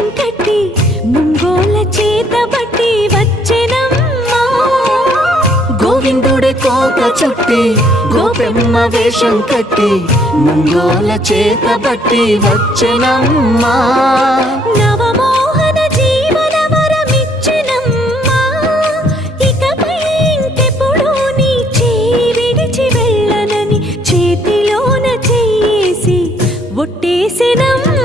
వేషం కట్టి ముంగోల చేతబట్టి వచ్చెనమ్మా. గోవిందుడి కోక చుట్టి గోపెమ్మ వేషం కట్టి ముంగోల చేతబట్టి వచ్చెనమ్మా. నవమోహన జీవన వరమిచ్చెనమ్మా. ఇకపై ఇంకెప్పుడు నీ చేయి విడిచి వెళ్ళనని చేతిలోన చెయ్యేసి ఒట్టేసెనమ్మా.